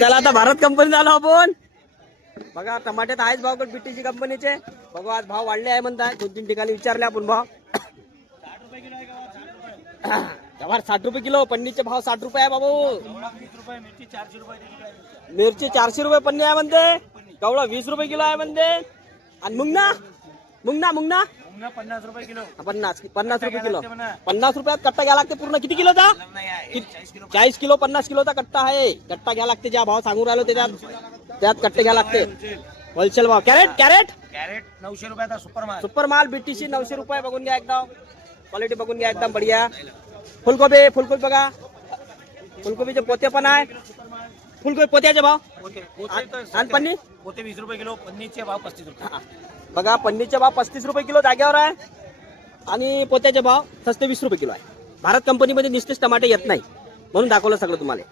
चला आता भारत कंपनी झालो आपण. बघा टमाट्यात आहेच भाव बीटीसी कंपनीचे. बघा आज भाव वाढले आहे म्हणताय. 2-3 ठिकाणी विचारले आपण भाव. गवार 60 रुपये किलो. पन्नीचे भाव 60 रुपये आहे बाबू. मिरची 400 रुपये पन्नी आहे म्हणते. कवळा 20 रुपये किलो आहे म्हणते. आणि मुंगना मुंगना मुंगना 50 रुपये किलो. 50 रुपये किलो. 50 रुपयात कट्टा घ्या लागते. पूर्ण किती किलोचा? 40 किलो 50 किलोचा कट्टा आहे. कट्टा घ्या लागते. ज्या भाव सांगून राहिलो त्यात कट्टे घ्या लागते. होलसेल भाव. कॅरेट कॅरेट कॅरेट 900 रुपयाचा सुपर माल बीटीसी 900 रुपये. बघून घ्या एकदम क्वालिटी बघून घ्या एकदम बढिया. फुलकोबी बघा. फुलकोबीचे पोते पण आहे. फुलकोबी पोत्याचे भाव आणि पन्नी पोते 20 रुपये किलो. पन्नीचे भाव 35 रुपये. बघा पन्नीचे भाव 35 रुपये किलो जाग्यावर आहे. आणि पोत्याचे भाव 20 रुपये किलो आहे. भारत कंपनीमध्ये निस्तेच टमाटे येत नाही म्हणून दाखवलं सगळं तुम्हाला.